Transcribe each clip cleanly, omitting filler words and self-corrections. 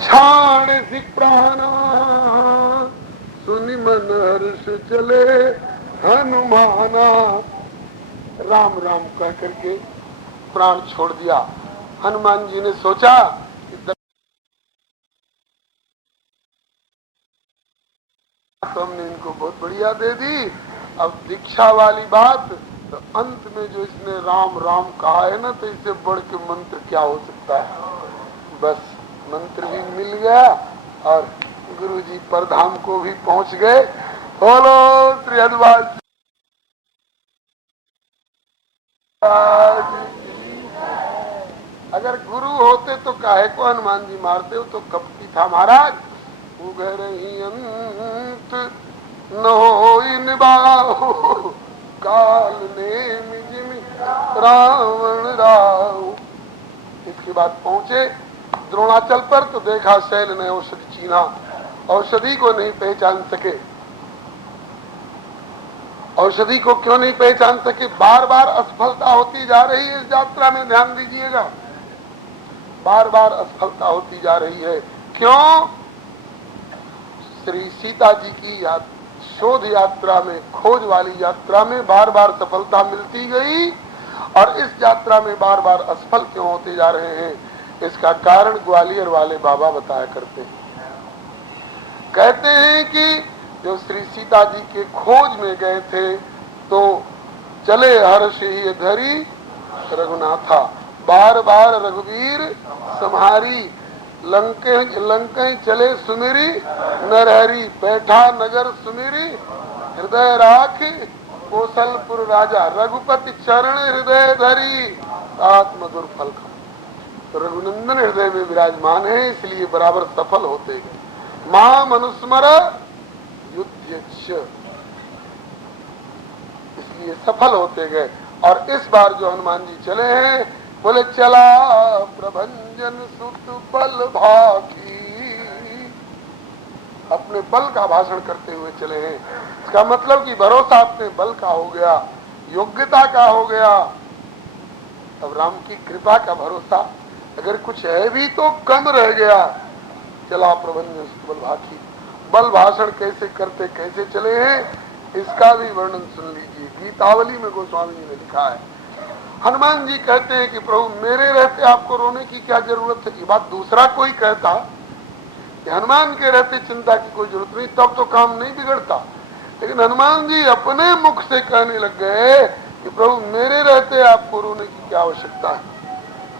छाण सी प्राणा सुनि मन हर्ष चले हनुमाना। राम राम कह करके प्राण छोड़ दिया। हनुमान जी ने सोचा कि तो हमने इनको बहुत बढ़िया दे दी, अब दीक्षा वाली बात, तो अंत में जो इसने राम राम कहा है ना, तो इससे बढ़ के मंत्र क्या हो सकता है। बस मंत्र भी मिल गया और गुरु जी परधाम को भी पहुंच गए। बोलो श्री हनुमान। अगर गुरु होते तो काहे को हनुमान जी मारते हो, तो कपटी था महाराज। उगर ही अंत न होई निभाओ, काल ने मिजिम रावण राव। इसके बाद पहुंचे द्रोणाचल पर, तो देखा शैल ने औषधि चीना, औषधि को नहीं पहचान सके। औषधि को क्यों नहीं पहचान सके? बार बार असफलता होती जा रही है इस यात्रा में, ध्यान दीजिएगा, बार बार असफलता होती जा रही है। क्यों? श्री सीता जी की शोध यात्रा में, खोज वाली यात्रा में बार बार सफलता मिलती गई, और इस यात्रा में बार बार असफल क्यों होते जा रहे हैं? इसका कारण ग्वालियर वाले बाबा बताया करते हैं। कहते हैं कि जो श्री सीता जी के खोज में गए थे, तो चले हर्ष ही धरी रघुनाथा, बार बार रघुवीर सम्हारी, लंके चले सुमिरी नरहरी, बैठा नगर सुमिरी हृदय राखी कौशलपुर राजा, रघुपति चरण हृदय धरी तात मधुर फल खा। तो रघुनंदन हृदय में विराजमान है, इसलिए बराबर सफल होते गए। मां मनुस्मर युद्धक्ष, इसलिए सफल होते गए। और इस बार जो हनुमान जी चले हैं, बोले चला प्रभंजन सुत बल भागी, अपने बल का भाषण करते हुए चले हैं। इसका मतलब कि भरोसा अपने बल का हो गया, योग्यता का हो गया। अब राम की कृपा का भरोसा अगर कुछ है भी तो कम रह गया। चला प्रभंजन सुत बल भागी, बल भाषण कैसे करते, कैसे चले हैं, इसका भी वर्णन सुन लीजिए। गीतावली में गोस्वामी जी ने लिखा है। हनुमान जी कहते हैं कि प्रभु मेरे रहते आपको रोने की क्या जरूरत है। ये बात दूसरा कोई कहता कि हनुमान के रहते चिंता की कोई जरूरत नहीं, तब तो काम नहीं बिगड़ता। लेकिन हनुमान जी अपने मुख से कहने लग गए कि प्रभु मेरे रहते आपको रोने की क्या आवश्यकता है।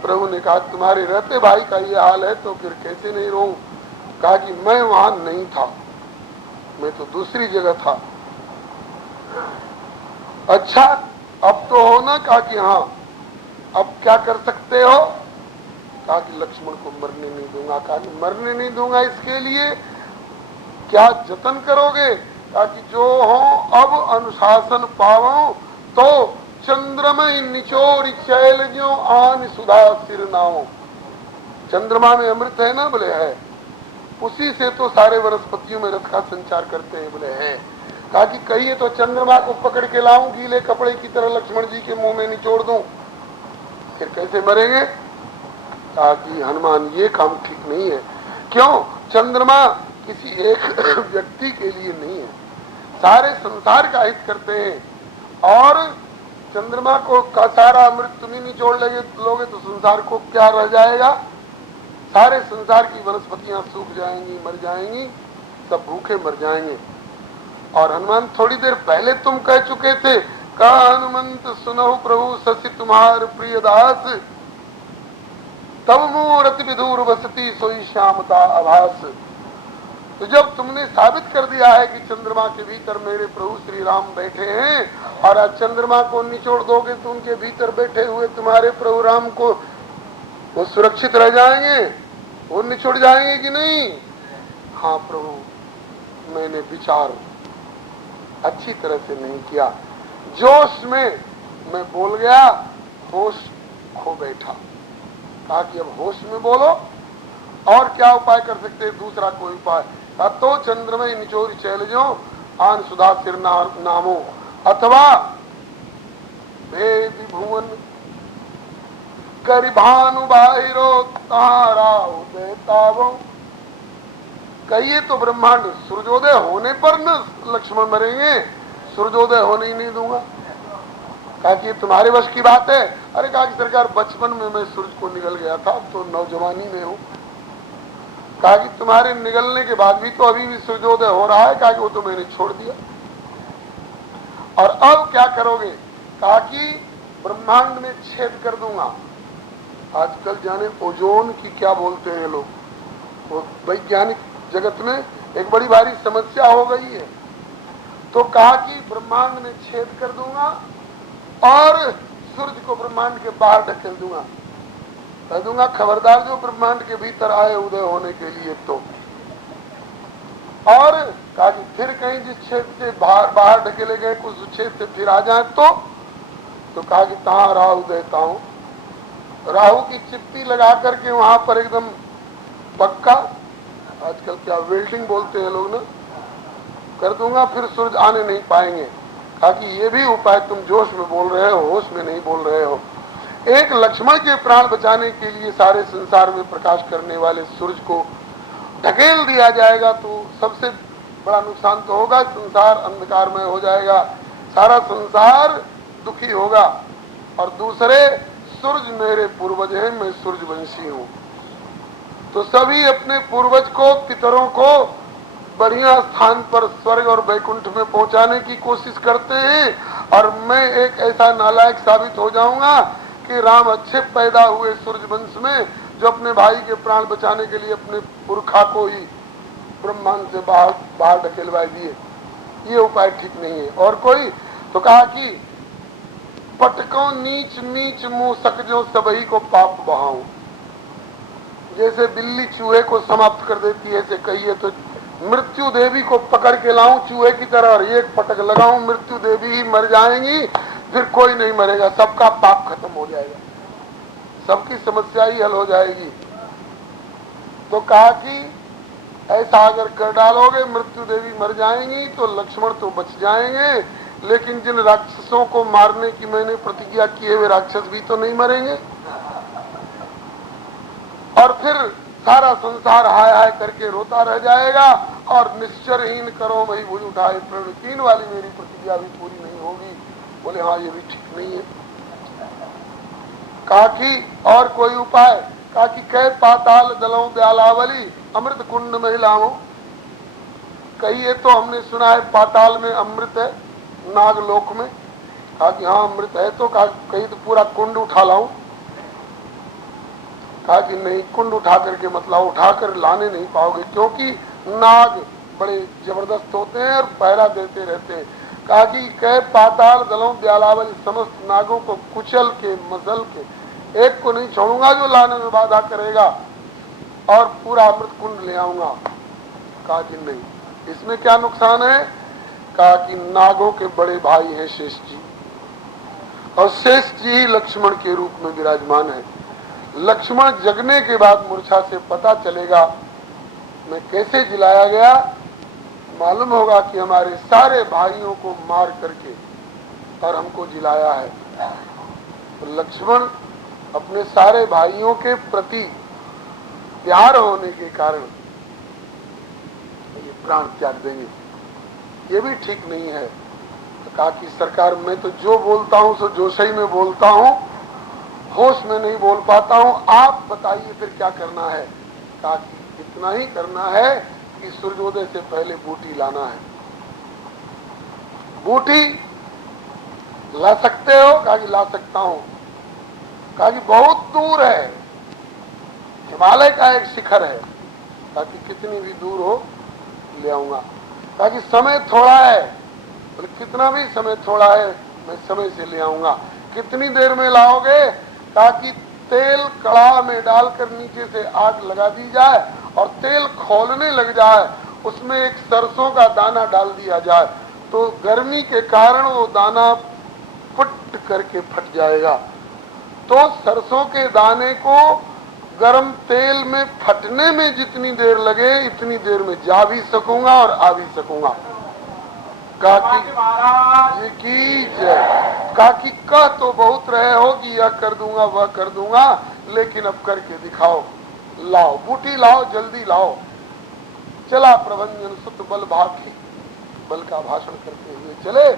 प्रभु ने कहा तुम्हारे रहते भाई का ये हाल है तो फिर कैसे नहीं रोऊं। कहा कि मैं वहां नहीं था, मैं तो दूसरी जगह था। अच्छा अब तो हो ना? कहा कि हाँ। अब क्या कर सकते हो? कहा कि लक्ष्मण को मरने नहीं दूंगा। कहा कि मरने नहीं दूंगा, इसके लिए क्या जतन करोगे? कहा कि जो हो अब अनुशासन पावो, तो चंद्रमय निचोर चैल जो आन सुधा सिर नाओ। चंद्रमा में अमृत है ना? बोले है। उसी से तो सारे वनस्पतियों में रथ का संचार करते हैं। बोले है। कहा कि कहिए तो चंद्रमा को पकड़ के लाऊं, गीले कपड़े की तरह लक्ष्मण जी के मुंह में निचोड़ दूं, फिर कैसे मरेंगे? कहा कि हनुमान ये काम ठीक नहीं है। क्यों? चंद्रमा किसी एक व्यक्ति के लिए नहीं है, सारे संसार का हित करते हैं। और चंद्रमा को का सारा अमृत तुम ही निचोड़ लोगे तो संसार को क्या रह जाएगा? सारे संसार की वनस्पतियां सूख जाएंगी, मर जाएंगी, सब भूखे मर जाएंगे। और हनुमान थोड़ी देर पहले तुम कह चुके थे, कहा हनुमंत सुनहु प्रभु शशि तुम्हार प्रिय दास, तब मूर्ति विदूर बसती सोई श्यामता आभास। तो जब तुमने साबित कर दिया है कि चंद्रमा के भीतर मेरे प्रभु श्री राम बैठे हैं, और आज चंद्रमा को निचोड़ दोगे तो उनके भीतर बैठे हुए तुम्हारे प्रभु राम को वो सुरक्षित रह जाएंगे, वो निचोड़ जाएंगे कि नहीं? हाँ प्रभु, मैंने विचार अच्छी तरह से नहीं किया, जोश में मैं बोल गया, होश खो बैठा। कहा कि अब होश में बोलो, और क्या उपाय कर सकते हैं? दूसरा कोई उपाय? कहा तो चंद्रमय निचोरी चैल जो आन सुधा सिर नामो, अथवा भेद भुवन करि भानु बाहिरो तारा उदय तावो। कहिए तो ब्रह्मांड सूर्योदय होने पर न लक्ष्मण मरेंगे, सूर्योदय होने ही नहीं दूंगा। कहा कि तुम्हारे वश की बात है। अरे कहा कि सरकार बचपन में मैं सूरज को निगल गया था, अब तो नौजवानी में हूं। कहा कि तुम्हारे निगलने के बाद भी तो अभी भी सूर्योदय हो रहा है। कहा कि वो तो मैंने छोड़ दिया। और अब क्या करोगे? कहा कि ब्रह्मांड में छेद कर दूंगा। आजकल जाने ओजोन की क्या बोलते हैं लोग, वो वैज्ञानिक जगत में एक बड़ी भारी समस्या हो गई है। तो कहा कि ब्रह्मांड में छेद कर दूंगा और सूर्य को ब्रह्मांड के बाहर ढकेल दूंगा। कह दूंगा खबरदार जो ब्रह्मांड के भीतर आए उदय होने के लिए। तो और कहा कि फिर कहीं जिस छेद से बाहर ढकेले गए कुछ छेद से फिर आ जाए तो कहा कि तहां राहु देता हूं, राहु की चिप्पी लगा करके वहां पर एकदम पक्का, आजकल क्या वेल्डिंग बोलते हैं लोग ना, कर दूंगा, फिर सूरज आने नहीं पाएंगे। कहा कि ये भी उपाय तुम जोश में बोल रहे हो, होश में नहीं बोल रहे हो। एक लक्ष्मण के प्राण बचाने के लिए सारे संसार में प्रकाश करने वाले सूरज को ढकेल दिया जाएगा तो सबसे बड़ा नुकसान तो होगा, संसार अंधकारमय हो जाएगा, सारा संसार दुखी होगा। और दूसरे, सूरज मेरे पूर्वज हैं, मैं सूर्यवंशी हूं। तो सभी अपने पूर्वज को, पितरों को बढ़िया स्थान पर स्वर्ग और वैकुंठ में पहुंचाने की कोशिश करते हैं, और मैं एक ऐसा नालायक साबित हो जाऊंगा कि राम अच्छे पैदा हुए सूर्यवंश में, जो अपने भाई के प्राण बचाने के लिए अपने पुरखा को ही ब्रह्मांड से बाहर ढकेलवा दिए। ये उपाय ठीक नहीं है। और कोई तो कहा कि पटकों नीच नीच मुंह सकजो सबही को पाप बहाऊं। जैसे बिल्ली चूहे को समाप्त कर देती है, ऐसे कहिए तो मृत्यु देवी को पकड़ के लाऊं चूहे की तरह और एक पटक लगाऊं, मृत्यु देवी ही मर जाएंगी, फिर कोई नहीं मरेगा, सबका पाप खत्म हो जाएगा, सबकी समस्या ही हल हो जाएगी। तो कहा कि ऐसा अगर कर डालोगे मृत्यु देवी मर जाएंगी तो लक्ष्मण तो बच जाएंगे, लेकिन जिन राक्षसों को मारने की मैंने प्रतिज्ञा की है वे राक्षस भी तो नहीं मरेंगे। और फिर सारा संसार हाय हाय करके रोता रह जाएगा और निश्चरहीन करो वही भूल उठाए प्रण कीन वाली मेरी प्रतिज्ञा भी पूरी नहीं होगी। बोले हाँ ये भी ठीक नहीं है। कहा कि और कोई उपाय? कहा कि कह पाताल दलों दयालावली अमृत कुंड महिलाओं। कहिए तो हमने सुना है पाताल में अमृत है, नागलोक में। कहा कि हाँ अमृत है। तो कहा कहीं तो पूरा कुंड उठा लाऊं। कहा कि नहीं, कुंड उठा करके मतलब उठा कर लाने नहीं पाओगे, क्योंकि नाग बड़े जबरदस्त होते हैं और पहरा देते रहते हैं। कहा कि कह पाताल दलों दयालावली समस्त नागों को कुचल के मसल के एक को नहीं छोड़ूंगा जो लाने में बाधा करेगा, और पूरा अमृत कुंड ले आऊंगा। कहा कि नहीं, इसमें क्या नुकसान है? कहा कि नागों के बड़े भाई हैं शेष जी, और शेष जी ही लक्ष्मण के रूप में विराजमान है। लक्ष्मण जगने के बाद मूर्छा से पता चलेगा मैं कैसे जिलाया गया, मालूम होगा कि हमारे सारे भाइयों को मार करके और हमको जिलाया है। तो लक्ष्मण अपने सारे भाइयों के प्रति प्यार होने के कारण ये प्राण त्याग देंगे, ये भी ठीक नहीं है। तो कहा कि सरकार मैं तो जो बोलता हूँ सो जोशी में बोलता हूँ, होश में नहीं बोल पाता हूँ, आप बताइए फिर क्या करना है। कहा कि इतना ही करना है कि सूर्योदय से पहले बूटी लाना है। बूटी ला सकते हो? कहा कि ला सकता हूं। कहा कि बहुत दूर है, हिमालय का एक शिखर है। कहा कि कितनी भी दूर हो ले आऊंगा। कहा कि समय थोड़ा है। बोले कितना भी समय थोड़ा है, मैं समय से ले आऊंगा। कितनी देर में लाओगे? कहा कि तेल कड़ाह में डालकर नीचे से आग लगा दी जाए और तेल खौलने लग जाए, उसमें एक सरसों का दाना डाल दिया जाए तो गर्मी के कारण वो दाना फट करके फट जाएगा। तो सरसों के दाने को गर्म तेल में फटने में जितनी देर लगे इतनी देर में जा भी सकूंगा और आ भी सकूंगा। काकी की जय। काकी कह तो बहुत रहे हो कि यह कर दूंगा वह कर दूंगा, लेकिन अब करके दिखाओ। लाओ बूटी लाओ, जल्दी लाओ। चला प्रभंजन सुत बल भाखी, बल का भाषण करते हुए चले।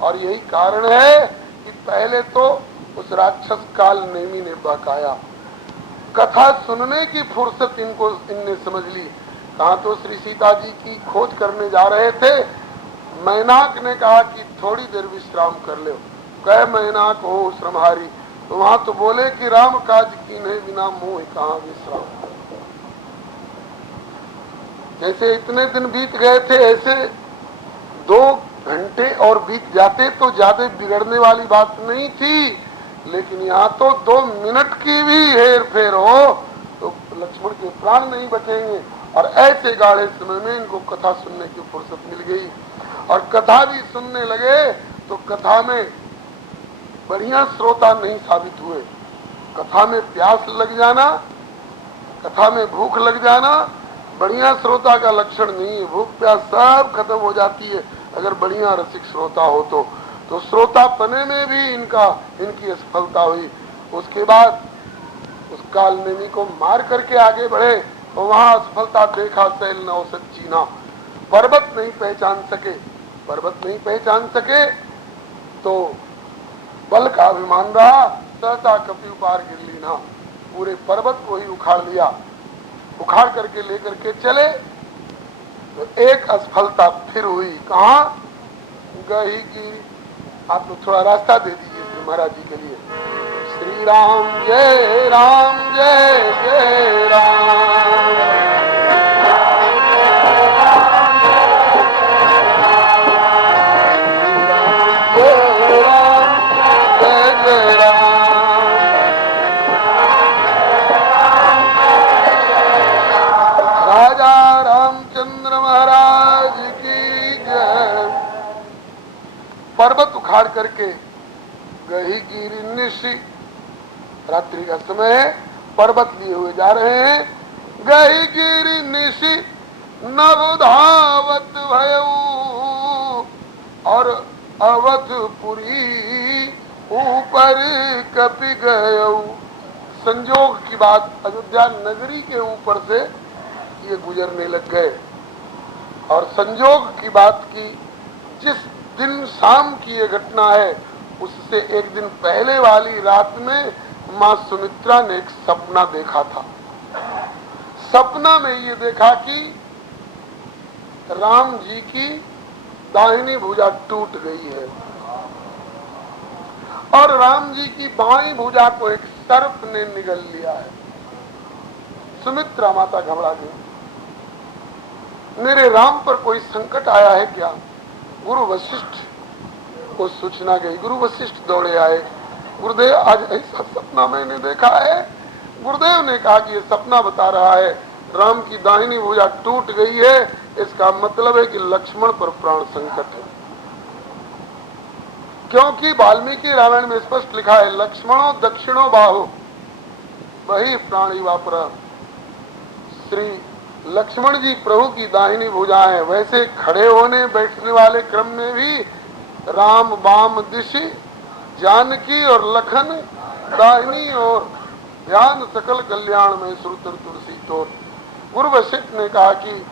और यही कारण है कि पहले तो उस राक्षस काल नेमी ने बहकाया, कथा सुनने की फुर्सत इनने समझ ली। कहा तो श्री सीता जी की खोज करने जा रहे थे, मैनाक ने कहा कि थोड़ी देर विश्राम कर लो। कह मैनाक हो श्रमहारी, तो वहां तो बोले कि राम काज कीन्हे बिना मोह कहाँ विश्राम। जैसे इतने दिन बीत गए थे, ऐसे 2 घंटे और बीत जाते तो ज्यादा बिगड़ने वाली बात नहीं थी, लेकिन यहाँ तो 2 मिनट की भी हेर फेर हो तो लक्ष्मण के प्राण नहीं बचेंगे। और ऐसे गाढ़े समय में इनको कथा सुनने की फुर्सत मिल गई और कथा भी सुनने लगे। तो कथा में बढ़िया श्रोता नहीं साबित हुए। कथा में प्यास लग जाना, कथा में भूख लग जाना बढ़िया श्रोता का लक्षण नहीं है। भूख प्यास सब खत्म हो जाती है अगर बढ़िया रसिक श्रोता हो तो श्रोता पने में भी इनकी असफलता हुई। उसके बाद उस काल नेमी को मार करके आगे बढ़े तो वहां असफलता देखा, शैल नौसत चीना, पर्वत नहीं पहचान सके तो बल का अभिमान रहा, सहसा कपि पार गिर लीना, पूरे पर्वत को ही उखाड़ लिया। उखाड़ करके लेकर के चले तो एक असफलता फिर हुई। कहा गई कि आप लोग थोड़ा रास्ता दे दीजिए श्री महाराज जी के लिए। श्री राम जय राम जय जय राम, पर्वत उखाड़ करके गही गिरी निशी, रात्रि का समय है, पर्वत लिए हुए जा रहे हैं। गही गिरी निशी नव धावत भयऊ, और अवधपुरी ऊपर कपि गयऊ। संजोग की बात, अयोध्या नगरी के ऊपर से ये गुजरने लग गए। और संजोग की बात की, जिस दिन शाम की ये घटना है उससे एक दिन पहले वाली रात में माँ सुमित्रा ने एक सपना देखा था। सपना में ये देखा कि राम जी की दाहिनी भुजा टूट गई है और राम जी की बाईं भुजा को एक सर्प ने निगल लिया है। सुमित्रा माता घबरा गई, मेरे राम पर कोई संकट आया है क्या? गुरु वशिष्ठ को सूचना गई, गुरु वशिष्ठ दौड़े आए, गुरुदेव आज ऐसा सपना मैंने देखा है। गुरुदेव ने कहा कि ये सपना बता रहा है राम की दाहिनी भुजा टूट गई है, इसका मतलब है कि लक्ष्मण पर प्राण संकट है। क्योंकि वाल्मीकि रामायण में स्पष्ट लिखा है लक्ष्मणो दक्षिणो बाहु वही प्राणी वापरा। श्री लक्ष्मण जी प्रभु की दाहिनी भुजा है। वैसे खड़े होने बैठने वाले क्रम में भी राम वाम दिशि, जानकी और लखन दाहिनी और ध्यान सकल कल्याण में श्रुतर तुलसी तोर। गुरु वशिष्ठ ने कहा कि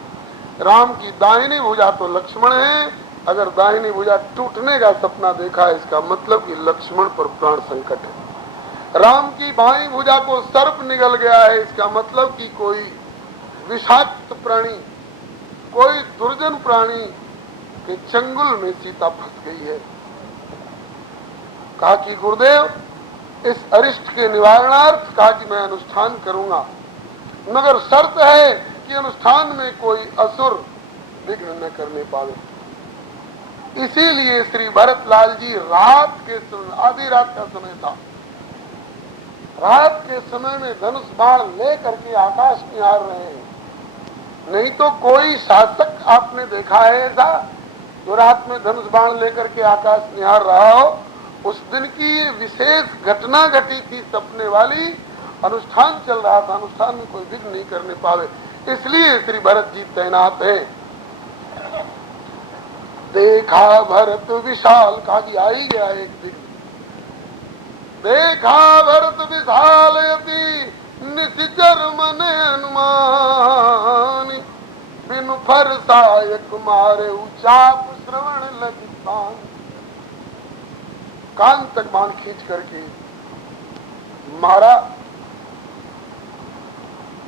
राम की दाहिनी भुजा तो लक्ष्मण है, अगर दाहिनी भुजा टूटने का सपना देखा है इसका मतलब कि लक्ष्मण पर प्राण संकट है। राम की बाईं भुजा को सर्प निगल गया है, इसका मतलब कि कोई विषाक्त प्राणी, कोई दुर्जन प्राणी के चंगुल में सीता फंस गई है। कहा कि गुरुदेव इस अरिष्ट के निवारणार्थ कहा कि मैं अनुष्ठान करूंगा, मगर शर्त है कि अनुष्ठान में कोई असुर विघ्न न करने पावे। इसीलिए श्री भरतलाल जी रात के समय, आधी रात का समय था, रात के समय में धनुष बाण ले करके आकाश निहार रहे हैं। नहीं तो कोई शासक आपने देखा है ऐसा जो रात में धनुष बाण लेकर के आकाश निहार रहा हो? उस दिन की विशेष घटना घटी थी सपने वाली, अनुष्ठान चल रहा था, अनुष्ठान में कोई विघ्न नहीं करने पावे, इसलिए श्री भरत जी तैनात है। देखा भरत विशाल, कहा कि आ ही गया एक दिन। देखा भरत विशाल यति निशिचर मन हनुमान, बिनु फर सायक मारे चाप श्रवण लगतान। कान तक बाण खींच करके मारा,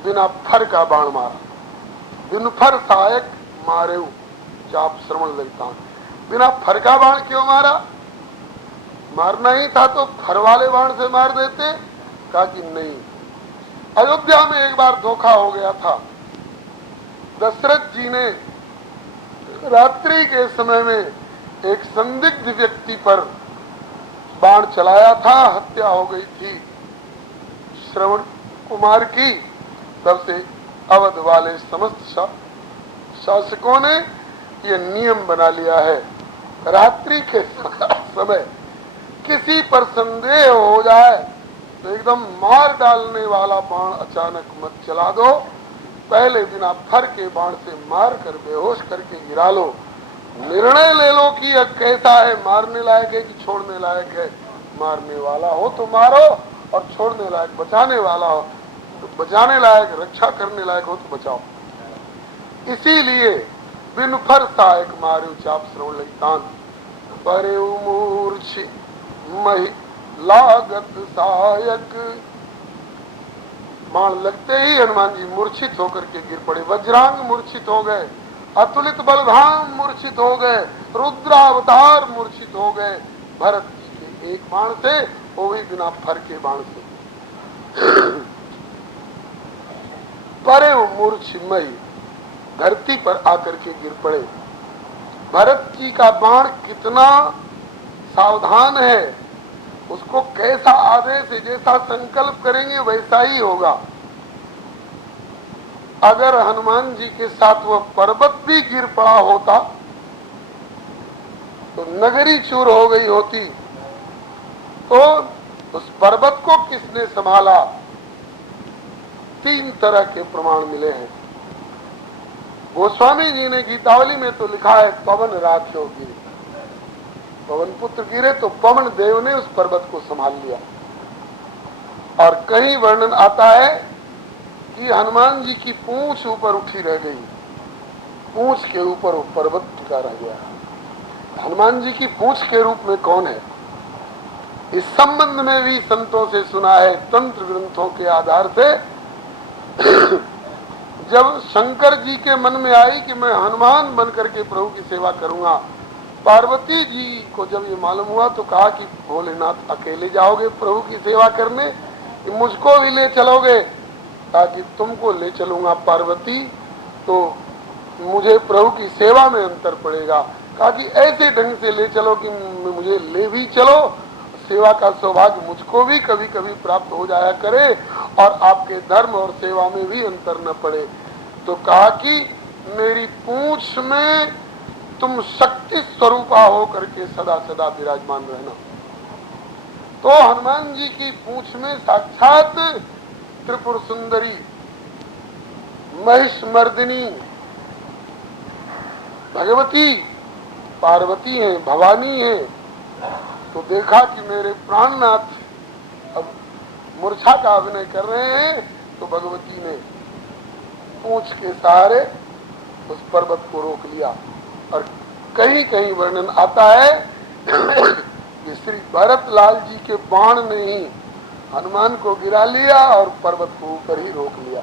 बिना फर का बाण मारा। बिन फर सायक मारे चाप श्रवण लगतान। बिना फर का बाण क्यों मारा? मारना ही था तो फर वाले बाण से मार देते। कहा कि नहीं, अयोध्या में एक बार धोखा हो गया था। दशरथ जी ने रात्रि के समय में एक संदिग्ध व्यक्ति पर बाण चलाया था, हत्या हो गई थी श्रवण कुमार की। तब से अवध वाले समस्त शासकों ने ये नियम बना लिया है, रात्रि के समय किसी पर संदेह हो जाए तो एकदम मार डालने वाला बाण अचानक मत चला दो, पहले बिना फर के बाण से मार कर बेहोश करके गिरा लो। निर्णय ले लो कि यह कैसा है, मारने लायक है कि छोड़ने लायक है। मारने वाला हो तो मारो, और छोड़ने लायक बचाने वाला हो तो बचाने लायक, रक्षा करने लायक हो तो बचाओ। इसीलिए बिन फर सायक मारे चाप श्रवण लगतान। परे मूर्छि मही लागत सायक। बाण लगते ही हनुमान जी मूर्छित होकर के गिर पड़े। वज्रांग मूर्छित हो गए, अतुलित बलधाम मूर्छित हो गए, रुद्रावतार मूर्छित हो गए। भरत जी के एक बाण से, वो भी बिना फर के बाण से। परे मूर्छिमयी, धरती पर आकर के गिर पड़े। भरत जी का बाण कितना सावधान है, उसको कैसा आदेश है, जैसा संकल्प करेंगे वैसा ही होगा। अगर हनुमान जी के साथ वह पर्वत भी गिर पड़ा होता तो नगरी चूर हो गई होती, तो उस पर्वत को किसने संभाला? 3 तरह के प्रमाण मिले हैं। गोस्वामी जी ने गीतावली में तो लिखा है पवन राख्यो गिरे, पवन पुत्र गिरे तो पवन देव ने उस पर्वत को संभाल लिया। और कहीं वर्णन आता है कि हनुमान जी की पूंछ ऊपर उठी रह गई, पूंछ के ऊपर वो पर्वत टिका रह गया। हनुमान जी की पूंछ के रूप में कौन है? इस संबंध में भी संतों से सुना है, तंत्र ग्रंथों के आधार से। जब शंकर जी के मन में आई कि मैं हनुमान बनकर के प्रभु की सेवा करूंगा, पार्वती जी को जब ये मालूम हुआ तो कहा कि भोलेनाथ अकेले जाओगे प्रभु की सेवा करने, कि मुझको भी ले चलोगे? कहा कि तुमको ले चलूंगा पार्वती, तो मुझे प्रभु की सेवा में अंतर पड़ेगा। कहा कि ऐसे ढंग से ले चलो कि मुझे ले भी चलो, सेवा का सौभाग्य मुझको भी कभी कभी प्राप्त हो जाया करे और आपके धर्म और सेवा में भी अंतर न पड़े। तो कहा कि मेरी पूंछ में तुम शक्ति स्वरूपा हो करके सदा सदा विराजमान रहना। तो हनुमान जी की पूंछ में साक्षात त्रिपुर सुंदरी, महिषमर्दिनी भगवती पार्वती हैं, भवानी हैं। तो देखा कि मेरे प्राणनाथ अब मूर्छा का अभिनय कर रहे हैं, तो भगवती ने पूंछ के सहारे उस पर्वत को रोक लिया। और कहीं कहीं वर्णन आता है कि श्री भरत लाल जी के बाण ने ही हनुमान को गिरा लिया और पर्वत को ऊपर ही रोक लिया।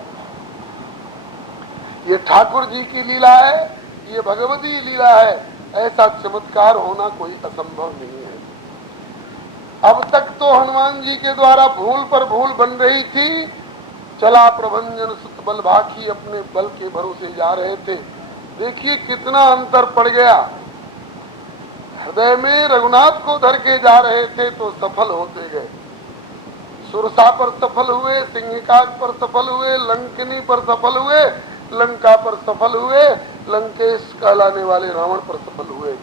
ये ठाकुर जी की लीला है, ये भगवती लीला है। ऐसा चमत्कार होना कोई असंभव नहीं है। अब तक तो हनुमान जी के द्वारा भूल पर भूल बन रही थी। चला प्रभंजन सुत बल भाखी, अपने बल के भरोसे जा रहे थे। देखिए कितना अंतर पड़ गया। हृदय में रघुनाथ को धर के जा रहे थे तो सफल होते गए। सुरसा पर सफल हुए, सिंहिकाग पर सफल हुए, लंकिनी पर सफल हुए, लंका पर सफल हुए, लंकेश कहलाने वाले रावण पर सफल हुए।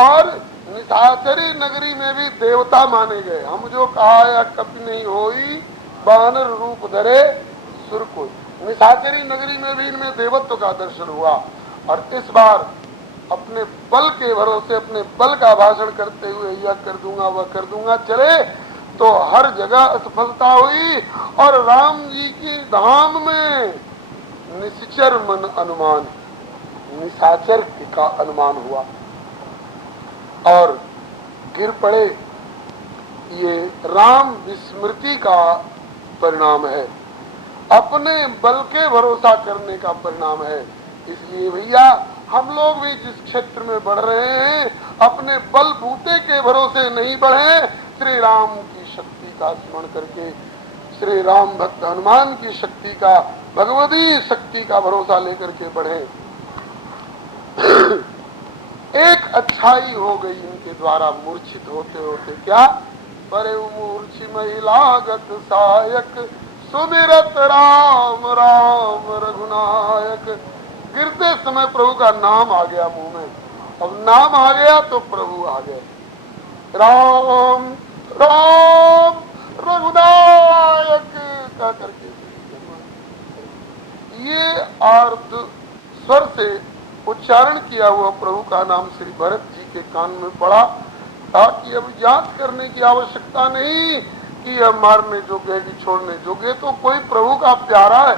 और निशाचरी नगरी में भी देवता माने गए। हम जो कहा या कभी नहीं होई, बानर रूप धरे सुर को। निशाचरी नगरी में भी इनमें देवत्व का दर्शन हुआ। और इस बार अपने बल के भरोसे, अपने बल का भाषण करते हुए यह कर दूंगा वह कर दूंगा चले, तो हर जगह असफलता हुई। और राम जी की धाम में निश्चर मन अनुमान, निशाचर का अनुमान हुआ और गिर पड़े। ये राम विस्मृति का परिणाम है, अपने बल के भरोसा करने का परिणाम है। इसलिए भैया हम लोग भी जिस क्षेत्र में बढ़ रहे हैं अपने बल बूते के भरोसे नहीं बढ़े, श्री राम की शक्ति का स्मरण करके, श्री राम भक्त हनुमान की शक्ति का, भगवती शक्ति का भरोसा लेकर के बढ़े। एक अच्छाई हो गई इनके द्वारा मूर्छित होते होते, क्या परे मूर्छि महिलागत सायक सुमिरत राम राम रघुनायक। गिरते समय प्रभु का नाम आ गया मुंह में, अब नाम आ गया तो प्रभु आ गए। राम राम रघुनायक कह करके ये अर्ध स्वर से उच्चारण किया हुआ प्रभु का नाम श्री भरत जी के कान में पड़ा, ताकि अब जांच करने की आवश्यकता नहीं कि यह मारने जोगे कि छोड़ने जोगे, तो कोई प्रभु का प्यारा है।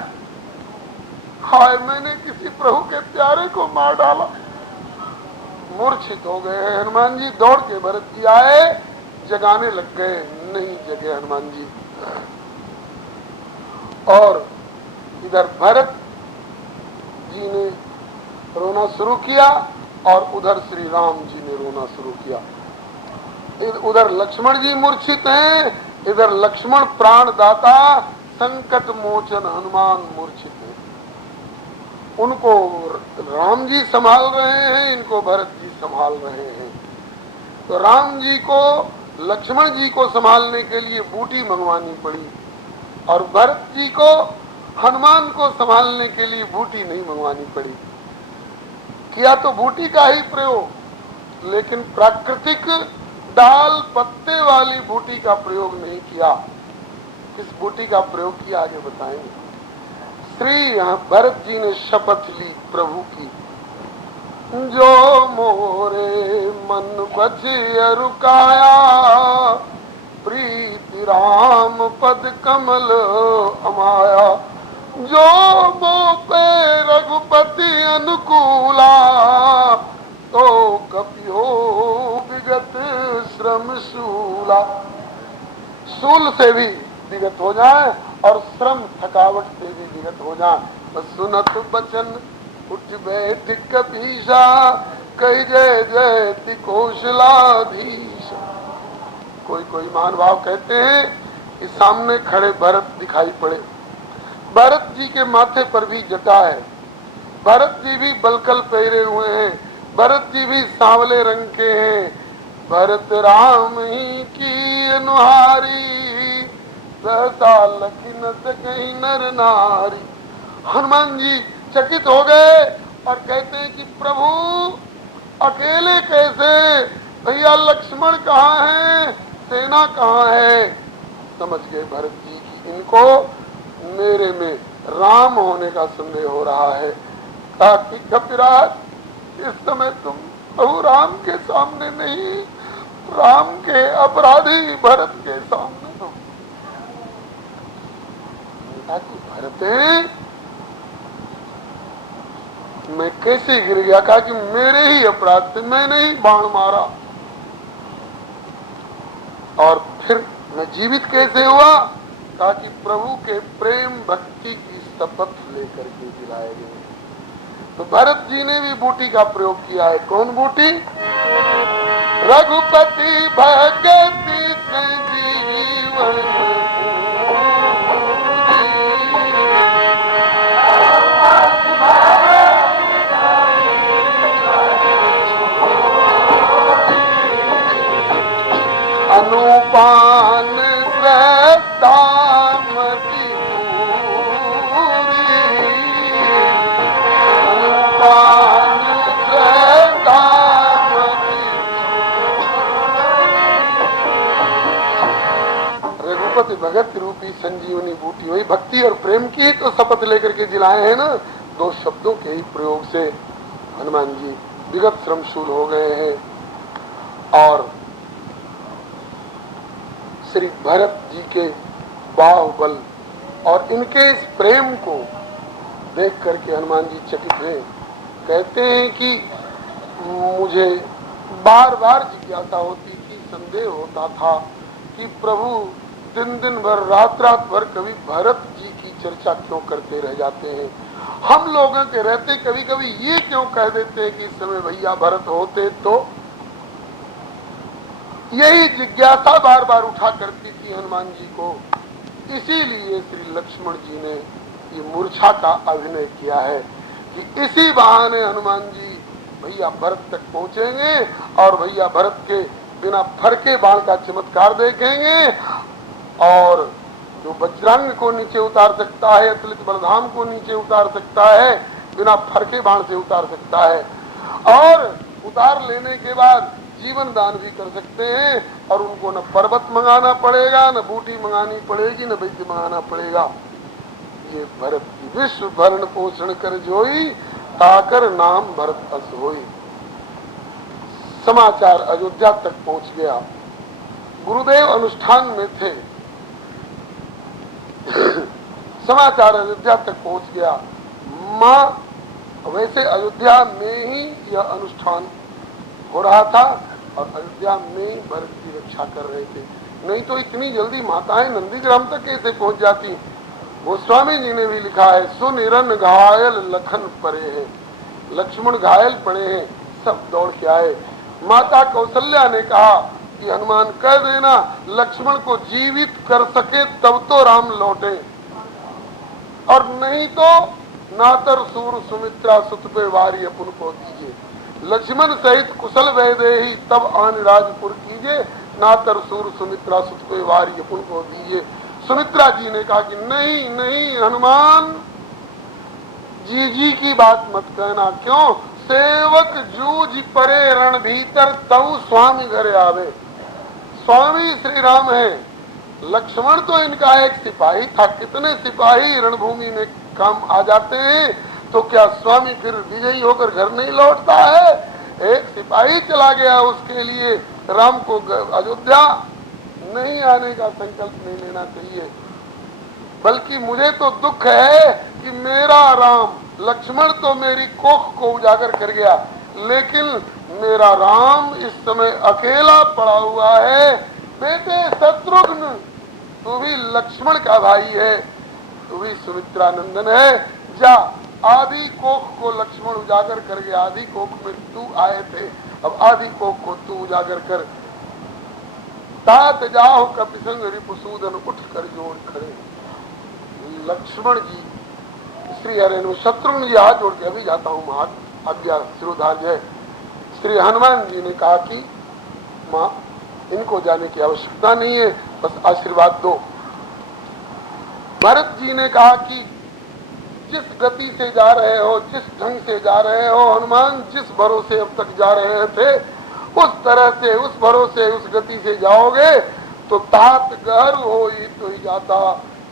हाय मैंने किसी प्रभु के प्यारे को मार डाला। मूर्छित हो गए हनुमान जी, दौड़ के भरत जी आए, जगाने लग गए, नहीं जगे हनुमान जी। और इधर भरत जी ने रोना शुरू किया और उधर श्री राम जी ने रोना शुरू किया। उधर लक्ष्मण जी मूर्छित हैं, इधर लक्ष्मण प्राणदाता संकट मोचन हनुमान मूर्छित हैं। उनको राम जी संभाल रहे हैं, इनको भरत जी संभाल रहे हैं। तो राम जी को लक्ष्मण जी को संभालने के लिए बूटी मंगवानी पड़ी और भरत जी को हनुमान को संभालने के लिए बूटी नहीं मंगवानी पड़ी। किया तो बूटी का ही प्रयोग, लेकिन प्राकृतिक डाल पत्ते वाली बूटी का प्रयोग नहीं किया। किस बूटी का प्रयोग किया आगे बताएंगे। श्री भरत जी ने शपथ ली प्रभु की, जो मोरे मन बजिय रुकाया, प्रीति राम पद कमल अमाया, जो मो पे रघुपति अनुकूला, तो कपियो विगत श्रम शूला। शूल से भी विगत हो जाए और श्रम थकावट से भी विगत हो जाए। बस सुनत बचन उठ बैठ कपीसा, कही जय जयति कौशलाधीश। कोई कोई महानुभाव कहते हैं कि सामने खड़े भरत दिखाई पड़े। भरत जी के माथे पर भी जटा है, भरत जी भी बलकल पहरे हुए हैं, भरत जी भी सांवले रंग के हैं। भरत राम ही की अनुहारी, सहसा लखन कहीं नर नारी। हनुमान जी चकित हो गए और कहते हैं कि प्रभु अकेले कैसे, भैया लक्ष्मण कहाँ है, सेना कहाँ है। समझ गए भरत जी की इनको मेरे में राम होने का संदेह हो रहा है। ताकि कपिराज इस समय तुम प्रभु राम के सामने नहीं, राम के अपराधी भरत के सामने हो। ताकि भरत मैं कैसे गिर गया, कहा कि मेरे ही अपराध से, मैंने ही बाण मारा। और फिर मैं जीवित कैसे हुआ, कहा कि प्रभु के प्रेम भक्ति की शपथ लेकर के दिलाए गए। तो भरत जी ने भी बूटी का प्रयोग किया है। कौन बूटी? रघुपति भगति संजीवन, अनुपान श्रद्धामति पूरी, अनुपान श्रद्धामति। रघुपति भगत रूपी संजीवनी बूटी, वही भक्ति और प्रेम की तो शपथ लेकर के जिलाए हैं ना। दो शब्दों के ही प्रयोग से हनुमान जी विगत श्रमशूल हो गए हैं। और श्री भरत जी के बाहुबल और इनके इस प्रेम को देख करके हनुमान जी चकित हैं। कहते हैं कि मुझे बार बार जिज्ञासा होती थी, संदेह होता था कि प्रभु दिन दिन भर रात रात भर कभी भरत जी की चर्चा क्यों करते रह जाते हैं। हम लोगों के रहते कभी कभी ये क्यों कह देते हैं कि इस समय भैया भरत होते तो। यही जिज्ञासा बार बार उठा करती थी हनुमान जी को। इसीलिए श्री लक्ष्मण जी ने ये मूर्छा का अभिनय किया है कि इसी बहाने हनुमान जी भैया भरत तक पहुंचेंगे और भैया भरत के बिना फरके बाण का चमत्कार देखेंगे, और जो वज्रांग को नीचे उतार सकता है, अतुलित बलधाम को नीचे उतार सकता है, बिना फरके बाण से उतार सकता है, और उतार लेने के बाद जीवन दान भी कर सकते हैं, और उनको न पर्वत मंगाना पड़ेगा, न बूटी मंगानी पड़ेगी, न वैद्य मंगाना पड़ेगा। ये भरत की विश्व भरण पोषण कर जोई, ताकर नाम भरत अस होई। समाचार अयोध्या तक पहुंच गया। गुरुदेव अनुष्ठान में थे। समाचार अयोध्या तक पहुंच गया। माँ वैसे अयोध्या में ही यह अनुष्ठान हो रहा था और अयोध्या में भरत की रक्षा कर रहे थे, नहीं तो इतनी जल्दी माताएं नंदीग्राम तक कैसे पहुंच जाती। गोस्वामी जी ने भी लिखा है, सुनिरन घायल लखन पड़े हैं, लक्ष्मण घायल पड़े हैं, सब दौड़ के आए। माता कौशल्या ने कहा कि हनुमान कह देना लक्ष्मण को जीवित कर सके तब तो राम लौटे, और नहीं तो नातर सूर सुमित्रा सुत पे वारी अपन को दीजिए, लक्ष्मण सहित कुशल वैदेही तब आन राजपुर कीजिए, नातर सूर सुमित्रा सुत पे वारी अपन को दीजिए। सुमित्रा जी ने कहा कि नहीं नहीं हनुमान जी की बात मत कहना, क्यों? सेवक जूझ परे रण भीतर तब स्वामी घर आवे। स्वामी श्री राम है, लक्ष्मण तो इनका एक सिपाही था। कितने सिपाही रणभूमि में काम आ जाते हैं, तो क्या स्वामी फिर विजयी होकर घर नहीं लौटता है? एक सिपाही चला गया, उसके लिए राम को अयोध्या नहीं आने का संकल्प नहीं लेना चाहिए। बल्कि मुझे तो दुख है कि मेरा राम, लक्ष्मण तो मेरी कोख को उजागर कर गया, लेकिन मेरा राम इस समय अकेला पड़ा हुआ है। बेटे शत्रुघ्न, तू भी लक्ष्मण का भाई है, तू भी सुमित्रा नंदन है, जा आदि कोख को लक्ष्मण उजागर कर गया, आदि कोख में तू आए थे, अब आदि कोख को तू उजागर कर। तात जाओ कपिसंग रिपुसूदन उठ कर जोड़ खड़े। लक्ष्मण जी श्री हरे शत्रुघ्न जी हाथ जोड़ के अभी जाता हूँ, हाथ आज्ञा शिरोधार्य जय। श्री हनुमान जी ने कहा कि माँ इनको जाने की आवश्यकता नहीं है, बस आशीर्वाद दो। भरत जी ने कहा कि जिस गति से जा रहे हो, जिस ढंग से जा रहे हो हनुमान, जिस भरोसे अब तक जा रहे थे उस तरह से, उस भरोसे, उस गति से जाओगे तो तात गहर हो तो ही जाता,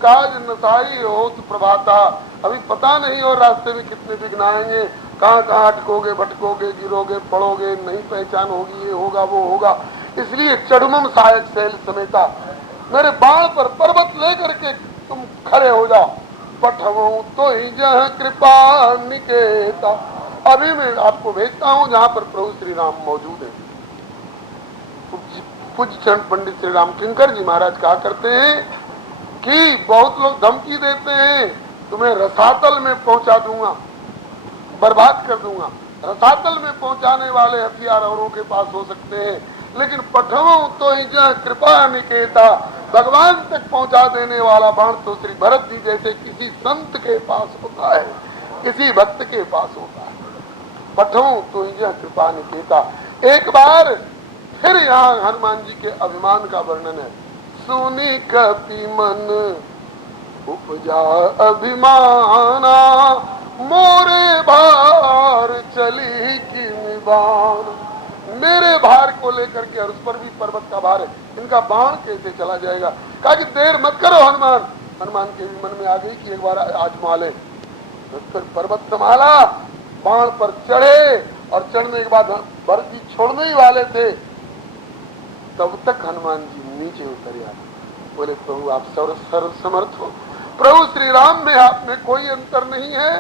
काज नसाई हो तो प्रभाता। अभी पता नहीं और रास्ते में कितने विघ्न आएंगे, कहाँ कहाँ अटकोगे, भटकोगे, गिरोगे, पड़ोगे, नहीं पहचान होगी, ये होगा वो होगा। इसलिए चढ़मम सहायक शैल समेता, मेरे बाण पर पर्वत लेकर के तुम खड़े हो जाओ। पठवूं तो ही जहाँ कृपा निकेता, अभी मैं आपको भेजता हूँ जहाँ पर प्रभु श्री राम मौजूद है। पूज्य चरण पंडित श्री राम किंकर जी महाराज कहा करते हैं कि बहुत लोग धमकी देते हैं तुम्हें रसातल में पहुंचा दूंगा, बर्बाद कर दूंगा। रसातल में पहुंचाने वाले हथियार औरों के पास हो सकते हैं, लेकिन पठवों तो ही जहाँ कृपा निकेता, भगवान तक पहुंचा देने वाला बाण तो श्री भरत जी जैसे किसी संत के पास होता है, किसी भक्त के पास होता है। पठवों तो ही जहाँ कृपा निकेता। एक बार फिर यहाँ हनुमान जी के अभिमान का वर्णन है। सुनी कपि मन उपजा अभिमाना, मोरे भार चली की निबान। मेरे भार को लेकर के, और उस पर भी पर्वत का भार है, इनका बाण कैसे चला जाएगा। कहा कि देर मत करो हनुमान। हनुमान के भी मन में आ गई कि एक बार आजमा ले। फिर पर्वत संभाला, बाण पर चढ़े, और चढ़ने के बाद भरत जी छोड़ने ही वाले थे, तब तक हनुमान जी नीचे उतर आए। बोले प्रभु आप सर्व समर्थ हो, प्रभु श्री राम में आप में कोई अंतर नहीं है,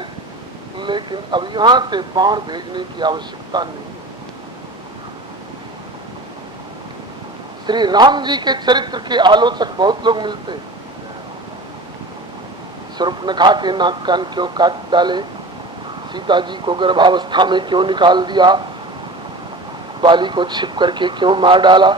लेकिन अब यहां से बाण भेजने की आवश्यकता नहीं। श्री राम जी के चरित्र के आलोचक बहुत लोग मिलते हैं। शूर्पणखा के नाक कान क्यों काट डाले, सीता जी को गर्भावस्था में क्यों निकाल दिया, बाली को छिप करके क्यों मार डाला,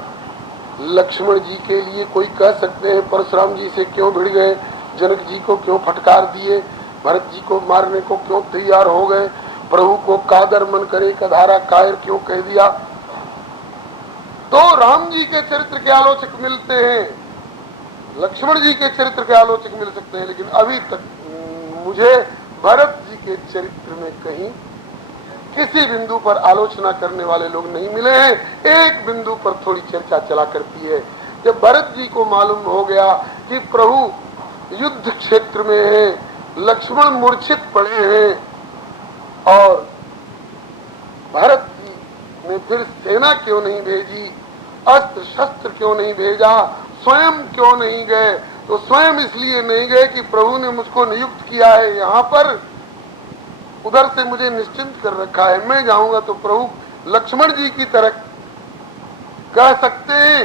लक्ष्मण जी के लिए कोई कह सकते हैं परशुराम जी से क्यों भिड़ गए, जनक जी को क्यों फटकार दिए, भरत जी को मारने को क्यों तैयार हो गए, प्रभु को कादर मन करे कधारा कायर क्यों कह दिया। तो राम जी के चरित्र के आलोचक मिलते हैं, लक्ष्मण जी के चरित्र के आलोचक मिल सकते हैं, लेकिन अभी तक मुझे भरत जी के चरित्र में कहीं किसी बिंदु पर आलोचना करने वाले लोग नहीं मिले हैं। एक बिंदु पर थोड़ी चर्चा चला करती है। जब भरत जी को मालूम हो गया कि प्रभु युद्ध क्षेत्र में है, लक्ष्मण मूर्छित पड़े हैं और भरत जी ने फिर सेना क्यों नहीं भेजी, अस्त्र शस्त्र क्यों नहीं भेजा, स्वयं क्यों नहीं गए, तो स्वयं इसलिए नहीं गए कि प्रभु ने मुझको नियुक्त किया है यहाँ पर, उधर से मुझे निश्चिंत कर रखा है, मैं जाऊंगा तो प्रभु लक्ष्मण जी की तरह कह सकते हैं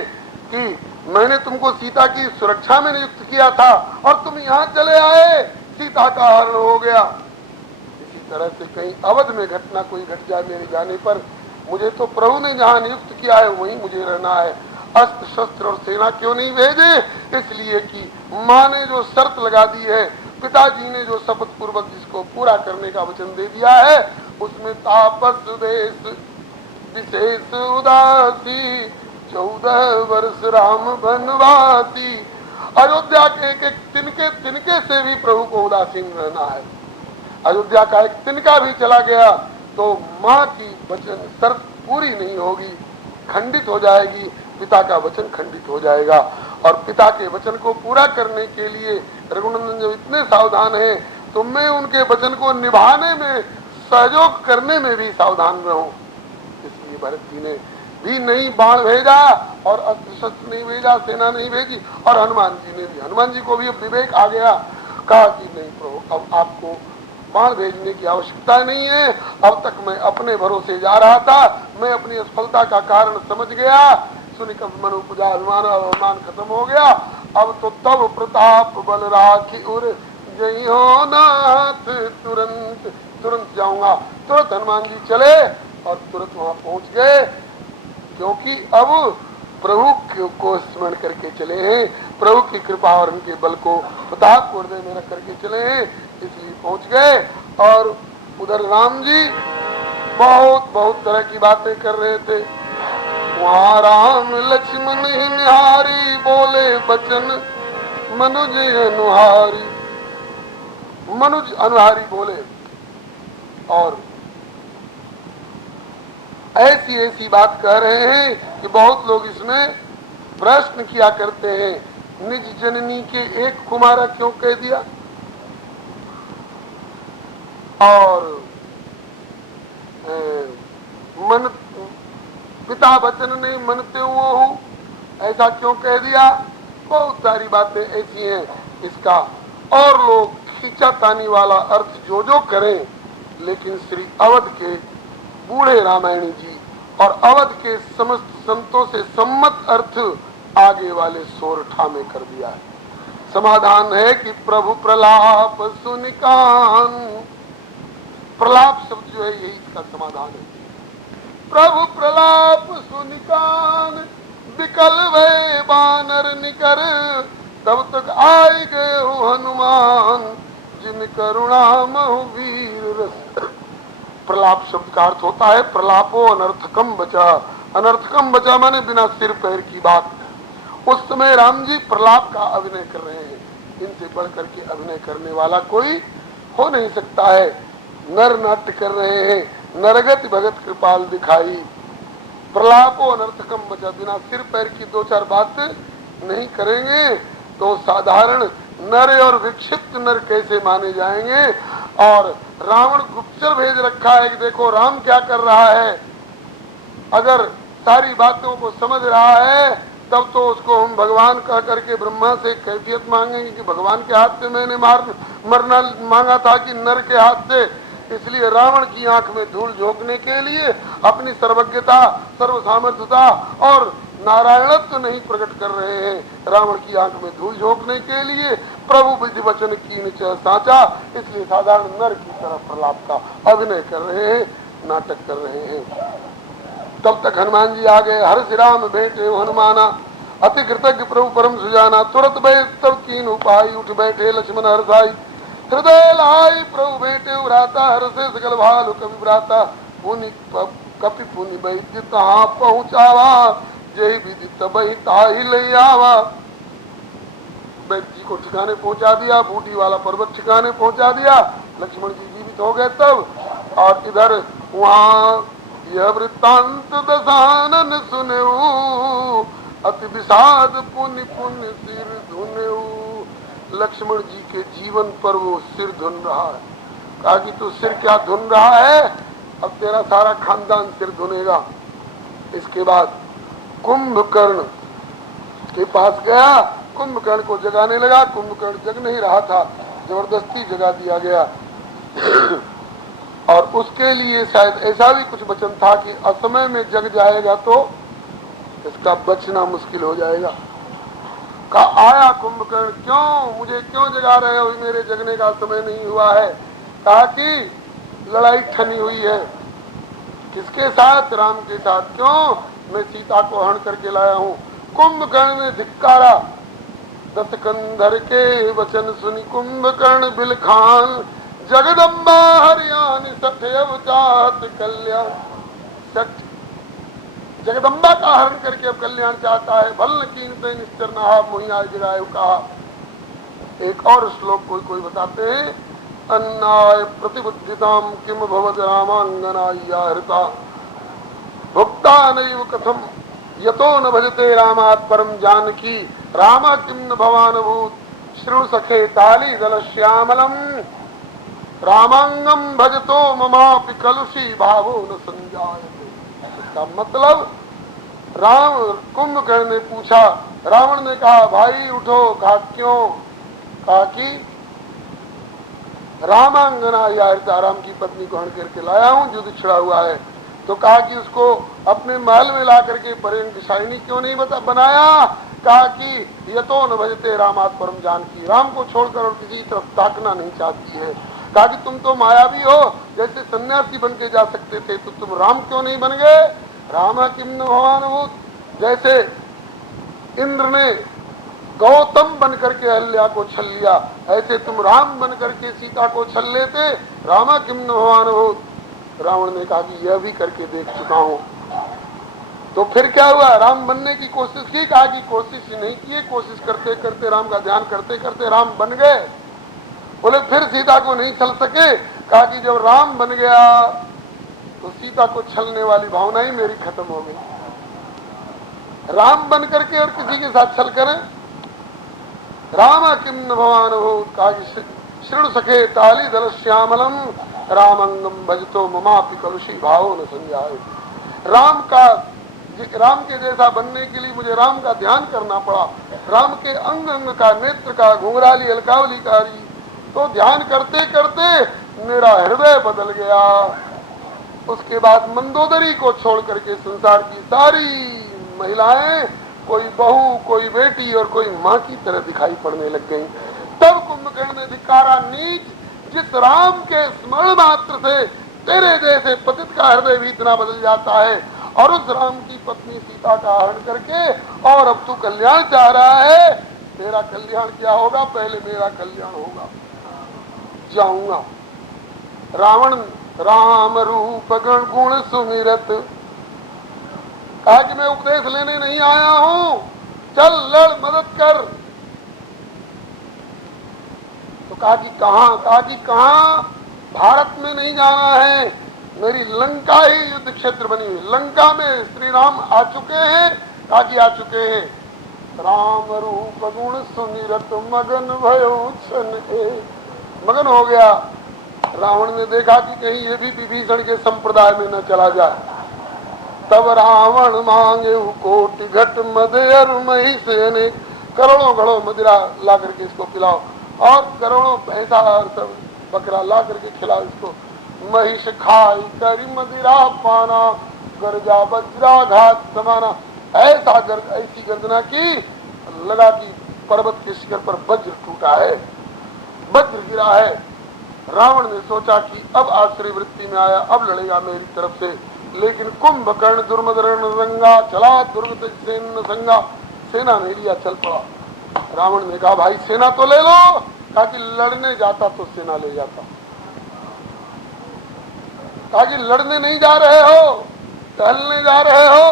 कि मैंने तुमको सीता की सुरक्षा में नियुक्त किया था और तुम यहाँ चले आए, सीता का हरण हो गया। इसी तरह से कहीं अवध में घटना कोई घट जाए मेरे जाने पर, मुझे तो प्रभु ने जहाँ नियुक्त किया है वहीं मुझे रहना है। अस्त्र शस्त्र और सेना क्यों नहीं भेजे, इसलिए कि माँ ने जो शर्त लगा दी है, पिताजी ने जो शपथ पूर्वक जिसको पूरा करने का वचन दे दिया है, उसमें तापस देश विशेष उदासी 14 वर्ष राम बनवासी। अयोध्या के एक एक तिनके तिनके से भी प्रभु को उदासीन रहना है। अयोध्या का एक तिनका भी चला गया तो माँ की वचन शर्त पूरी नहीं होगी, खंडित हो जाएगी, पिता का वचन खंडित हो जाएगा। और पिता के वचन को पूरा करने के लिए रघुनंदन जब इतने सावधान हैं तो मैं उनके वचन को निभाने में, सहयोग करने में भी सावधान रहूं। इसलिए भरत जी ने भी नहीं बाण भेजा और अस्त्र शस्त्र नहीं भेजा, सेना नहीं भेजी, और हनुमान जी ने भी, हनुमान जी को भी अब विवेक आ गया, कहा कि नहीं प्रभु अब आपको बाण भेजने की आवश्यकता नहीं है, अब तक मैं अपने भरोसे जा रहा था, मैं अपनी असफलता का कारण समझ गया, सुनिकब मनु पूजा अभिमान खत्म हो गया, अब तो तब प्रताप बल राखी उर जई हो नाथ, तुरंत तुरंत जाऊंगा। तुरंत हनुमान जी चले और तुरंत वहां पहुंच गए, क्योंकि अब प्रभु को स्मरण करके चले हैं, प्रभु की कृपा और उनके बल को प्रताप को हृदय में रख करके चले हैं, इसलिए पहुंच गए। और उधर राम जी बहुत तरह की बातें कर रहे थे। वहाँ राम लक्ष्मण ही निहारी, बोले बचन मनुज अनुहारी, मनुज अनुहारी बोले, और ऐसी ऐसी बात कह रहे हैं कि बहुत लोग इसमें प्रश्न किया करते हैं, निज जननी के एक कुमारा क्यों कह दिया, और मन पिता वचन नहीं मनते हुए हूँ ऐसा क्यों कह दिया। बहुत सारी बातें ऐसी हैं, इसका और लोग खींचातानी वाला अर्थ जो करें, लेकिन श्री अवध के बूढ़े रामायणी जी और अवध के समस्त संतों से सम्मत अर्थ आगे वाले सोरठा में कर दिया है। समाधान है कि प्रभु प्रलाप सुनिकान, प्रलाप शब्द जो है यही इसका समाधान है। प्रभु प्रलाप सुनिकान, विकल वे बानर निकर, तब तक आए गए हो हनुमान, जिन करुणा महु वीर रस। प्रलाप शब्द का अर्थ होता है प्रलापो अनर्थकम बचा, अनर्थकम बचा माने बिना सिर पैर की बात। उस समय राम जी प्रलाप का अभिनय कर रहे हैं, इनसे बढ़ करके अभिनय करने वाला कोई हो नहीं सकता है। नर नाट्य कर रहे हैं, नरगति भगत कृपाल दिखाई, प्रलापो अनर्थकम बचा, बिना सिर पैर की दो चार बात नहीं करेंगे तो साधारण नर और विक्षिप्त नर कैसे माने जाएंगे। और रावण गुप्तचर भेज रखा है कि देखो राम क्या कर रहा है, अगर सारी बातों को समझ रहा है तब तो उसको हम भगवान कह करके ब्रह्मा से कैफियत मांगेंगे कि भगवान के हाथ से मैंने मरना मांगा था कि नर के हाथ से, इसलिए रावण की आंख में धूल झोंकने के लिए अपनी सर्वज्ञता, सर्व सामर्थ्यता और नारायणत्व नहीं प्रकट कर रहे हैं। रावण की आंख में धूल झोंकने के लिए प्रभु विधि वचन की निचय साचा, इसलिए साधारण नर की तरह प्रलाप का अभिनय कर रहे हैं, नाटक कर रहे हैं। तब तक हनुमान जी आ गए। हर श्री राम भेंटे हनुमाना, अति कृतज्ञ प्रभु परम सुजाना। तुरंत भय तब कीन उपाय, उठ बैठे लक्ष्मण हरसाई। हृदय लाई प्रभु भेंटे उराता, हर से सकल भालु कवि भ्राता। पुनि कपि पुनि वैद्य तहाँ पहुँचावा, जय विधि तबहि ताहि ले आवा। वैद्य जी को ठिकाने पहुंचा दिया, बूटी वाला पर्वत ठिकाने पहुंचा दिया। लक्ष्मण जी जीवित हो गए तब। और इधर वहाँ यह वृत्तांत दशानन सुनेऊ, अति विषाद पुनि पुनि सिर धुनेऊ। लक्ष्मण जी के जीवन पर वो सिर धुन रहा है। कहा कि तू सिर क्या धुन रहा है, अब तेरा सारा खानदान सिर धुनेगा। इसके बाद कुंभकर्ण के पास गया, कुंभकर्ण को जगाने लगा। कुंभकर्ण जग नहीं रहा था, जबरदस्ती जगा दिया गया। और उसके लिए शायद ऐसा भी कुछ वचन था कि असमय में जग जाएगा तो इसका बचना मुश्किल हो जाएगा। का आया कुंभकर्ण, क्यों मुझे क्यों जगा रहे हो, मेरे जगने का समय नहीं हुआ है। कहा कि लड़ाई ठनी हुई है। किसके साथ? राम के साथ। क्यों? मैं सीता को हरण करके लाया हूँ। कुंभकर्ण ने धिक्कारा। दस कंधर के वचन सुनी कुंभकर्ण बिलखान, जगदम्बा हरियाणी सठ अवचात कल्याण। सठ जगदम्बा का हरण करके अब कल्याण चाहता है। भल कीनते निश्चर नहा मोहिया जगाए कहा। एक और श्लोक कोई बताते हैं, अन्नाय प्रतिबुद्धिताम किम भवद रामांगना हृता, भुक्ता नैव कथम यतो न भजते रामात् परम जानकी, रामा किम न भवान भूत श्रु सखे ताली दल श्यामलम, रामांगम भजतो ममापि कलुषी भावो न संजायते। इसका मतलब राम, कुंभकर्ण ने पूछा, रावण ने कहा भाई उठो। कहा क्यों? कहा कि रामांगना या राम की पत्नी को हरण करके लाया हूँ, युद्ध छिड़ा हुआ है। तो कहा कि उसको अपने महल में ला करके परिणिशायिनी क्यों नहीं बनाया। कहा कि ये तो न भजते रामात् परम जानकी, राम को छोड़कर और किसी तरफ ताकना नहीं चाहती है। कहा कि तुम तो मायावी हो, जैसे सन्यासी बन के जा सकते थे तो तुम राम क्यों नहीं बन गए। रामा किम न भवान भूत, जैसे इंद्र ने गौतम बन करके अहल्या को छल लिया, ऐसे तुम राम बन करके सीता को छल लेते। रामा किम न भवान भूत। रावण ने कहा कि यह भी करके देख चुका हूं। तो फिर क्या हुआ? राम बनने की कोशिश की। कहा कि कोशिश नहीं की, कोशिश करते करते राम का ध्यान करते करते राम बन गए। बोले फिर सीता को नहीं छल सके। कहा कि जब राम बन गया तो सीता को छलने वाली भावना ही मेरी खत्म हो गई। राम बन करके और किसी के साथ छल करें। रामा किम न भवान भूत। कहा कि श्रृणु सखे ताली दल श्यामलम, रामंगम भजतो ममापि कलुषी भावो न संजाए। राम के जैसा बनने के लिए मुझे राम का ध्यान करना पड़ा। राम के अंग अंग का, नेत्र का, घुंघराली अलकावली कारी, तो ध्यान करते करते मेरा हृदय बदल गया। उसके बाद मंदोदरी को छोड़ करके संसार की सारी महिलाएं कोई बहू, कोई बेटी और कोई माँ की तरह दिखाई पड़ने लग गई। तब कुंभकर्ण ने धिक्कारा, नीच, जिस राम के स्मरण मात्र से तेरे जैसे पतित का हृदय भी इतना बदल जाता है, और उस राम की पत्नी सीता का हरण करके और अब तू कल्याण चाह रहा है। तेरा कल्याण क्या होगा? पहले मेरा कल्याण होगा। जाऊंगा। रावण राम रूप गण गुण सुमिरत। कहा कि मैं उपदेश लेने नहीं आया हूं, चल लड़, मदद कर। तो कहा कि कहां? कहा कि कहां? भारत में नहीं जाना है, मेरी लंका ही युद्ध क्षेत्र बनी हुई। लंका में श्री राम आ चुके हैं। कहा कि आ चुके हैं। राम रूप गुण सुमिरत मगन भयो छन के। मगन हो गया। रावण ने देखा कि कहीं ये भी विभीषण के संप्रदाय में न चला जाए। तब रावण मांगे कोटि घट मदर मही से, करोड़ों घड़ों मदिरा ला करके इसको पिलाओ, और करोड़ों पैसा और सब बकरा ला करके खिलाओ इसको। महिष खाई करी मदिरा पाना, गर्जा वज्राघात समाना। ऐसा ऐसी गर्जना की लगा कि पर्वत के शिखर पर वज्र टूटा है, वज्र गिरा है। रावण ने सोचा कि अब आश्रय वृत्ति में आया, अब लड़ेगा मेरी तरफ से। लेकिन कुंभकर्ण दुर्मदरण रंगा, चला दुर्गत सेन संगा, सेना नहीं लिया, चल पड़ा। रावण ने कहा भाई सेना तो ले लो, ताकि लड़ने जाता तो सेना ले जाता। ताकि लड़ने नहीं जा रहे हो, टहलने जा रहे हो,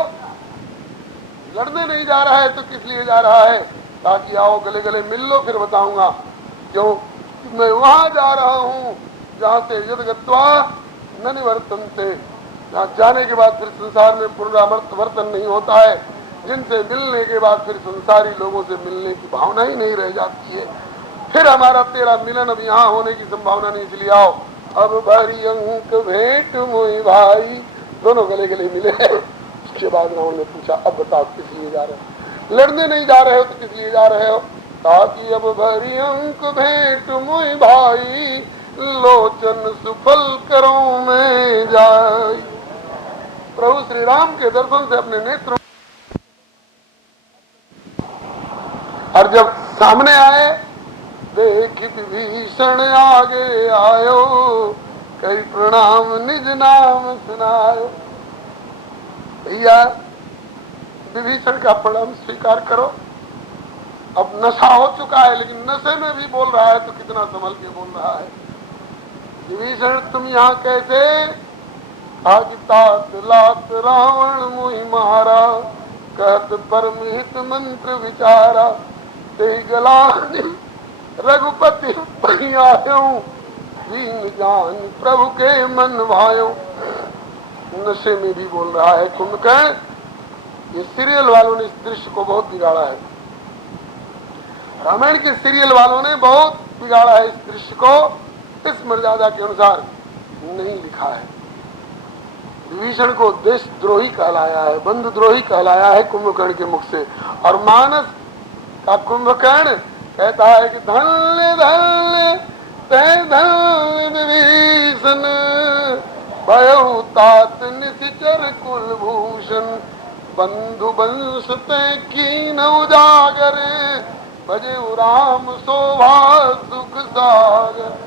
लड़ने नहीं जा रहा है तो किस लिए जा रहा है? ताकि आओ गले गले मिल लो, फिर बताऊंगा। क्यों? मैं वहां जा रहा हूँ जहाँ से युद्ध गत्वा न निवर्तन्ते, जहाँ जाने के बाद फिर संसार में पुनरावर्तन नहीं होता है, जिनसे मिलने के बाद फिर संसारी लोगों से मिलने की भावना ही नहीं रह जाती है। फिर हमारा तेरा मिलन अब यहाँ होने की संभावना नहीं, इसलिए आओ। अब भरी अंक भेंट मोई भाई, दोनों गले गले मिले। उसके बाद रावण ने पूछा अब बताओ किस लिए जा रहे हो? लड़ने नहीं जा रहे हो तो किस लिए जा रहे हो? ताकि अब भरी अंक भेंट मोई भाई, लोचन सुफल करो में जाई। प्रभु श्री राम के दर्शन से अपने नेत्रों, और जब सामने आए देख विभीषण आगे आयो, कई प्रणाम निज नाम सुनायो। भैया विभीषण का प्रणाम स्वीकार करो। अब नशा हो चुका है, लेकिन नशे में भी बोल रहा है तो कितना संभल के बोल रहा है। विभीषण तुम यहाँ कैसे? आज तात लात रावण मुहि मारा, कहत परमहित मंत्र विचारा, ते गलानि रघुपति आयो, दीन जान प्रभु के मन भायो। नशे में भी बोल रहा है कुंभकर्ण। ये सीरियल वालों ने इस दृश्य को बहुत बिगाड़ा है। रामायण के सीरियल वालों ने बहुत बिगाड़ा है इस दृश्य को, इस मर्यादा के अनुसार नहीं लिखा है। विभीषण को देशद्रोही कहलाया है, बंधुद्रोही कहलाया है कुंभकर्ण के मुख से। और मानस का कुंभकर्ण कहता है कि धन्य धन्य ते धन्य विभीषण, भयउ तात निशिचर कुलभूषण, बंधु वंश ते कीन उजागर, भजे राम शोभा सुख सागर।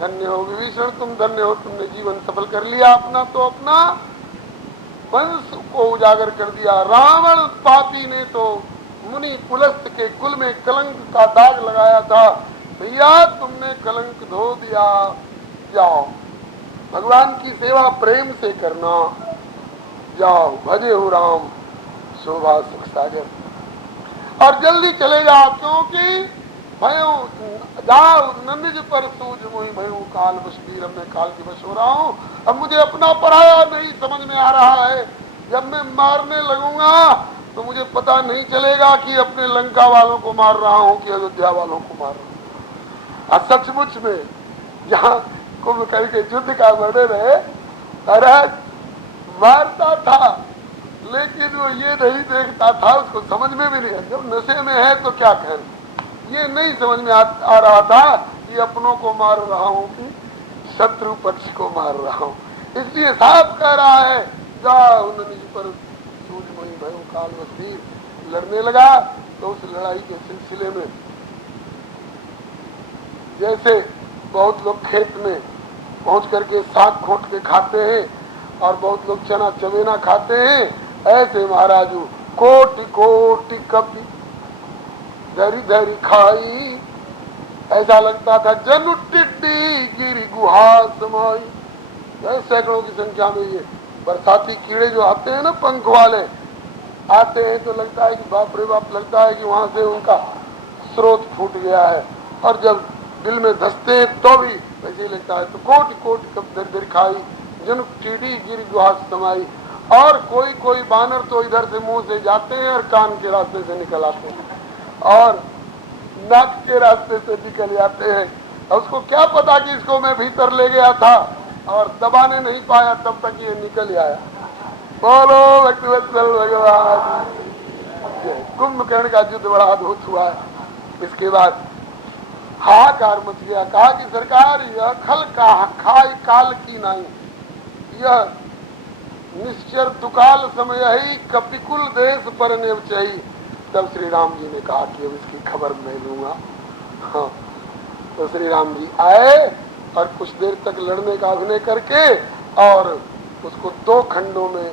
धन्य हो विभीषण, तुम धन्य हो, तुमने जीवन सफल कर लिया अपना, तो अपना वंश को उजागर कर दिया। रावण पापी ने तो मुनि पुलस्त के कुल में कलंक का दाग लगाया था। भैया तुमने कलंक धो दिया, जाओ भगवान की सेवा प्रेम से करना, जाओ भजे हो राम शोभा सुख सागर। और जल्दी चले जाओ, क्योंकि भयो जाओ नंदिज पर सूझ मुहि भयो काल मुश्किल, अब मैं काल की वश हो रहा हूँ। अब मुझे अपना पराया नहीं समझ में आ रहा है। जब मैं मारने लगूंगा तो मुझे पता नहीं चलेगा कि अपने लंका वालों को मार रहा हूँ कि अयोध्या वालों को मार रहा हूँ। और सचमुच में जहाँ कुंभकर्ण के युद्ध का वर्णन है, अरे मारता था लेकिन वो ये नहीं देखता था, उसको समझ में भी नहीं। जब नशे में है तो क्या कहें, ये नहीं समझ में आ रहा था कि अपनों को मार रहा हूँ कि शत्रु पक्ष को मार रहा हूँ। इसलिए साफ कह रहा है, जाओ निज पर सूझ मोहि भयो काल वसीर। लड़ने लगा तो उस लड़ाई के सिलसिले में जैसे बहुत लोग खेत में पहुंच करके साग खोट के खाते हैं और बहुत लोग चना चवेना खाते हैं, ऐसे महाराजू कोटि कोटि कपि धरी धरी खाई। ऐसा लगता था जनु टिड्डी गिरी गुहा समाई। सैकड़ों की संख्या में ये बरसाती कीड़े जो आते हैं ना, पंख वाले आते हैं, तो लगता है कि बाप रे बाप, लगता है कि वहां से उनका स्रोत फूट गया है। और जब दिल में धसते हैं तो भी वैसे ही लगता है। तो कोटि कोटि कप धरी धरी खाई, जनु टिड्डी गिरी गुहा समाई। और कोई कोई बानर तो इधर से मुंह से जाते हैं और कान के रास्ते से निकल आते हैं और नाक के रास्ते से निकल जाते हैं। और उसको क्या पता कि इसको मैं भीतर ले गया था और दबाने नहीं पाया, तब तक ये निकल आया। बोलो भक्तिवत्सल भगवान। कुंभकर्ण का युद्ध बड़ा अद्भुत हुआ है। इसके बाद हाहाकार मच गया। कहा कि सरकार यह खल का खाए काल की नहीं, यह निश्चर दुकाल समय ही कपिकुल देश पर नेवचही। तब श्री राम जी ने कहा कि अब इसकी खबर मैं लूंगा। हाँ, तो श्री राम जी आए और कुछ देर तक लड़ने का अभिनय करके और उसको 2 खंडों में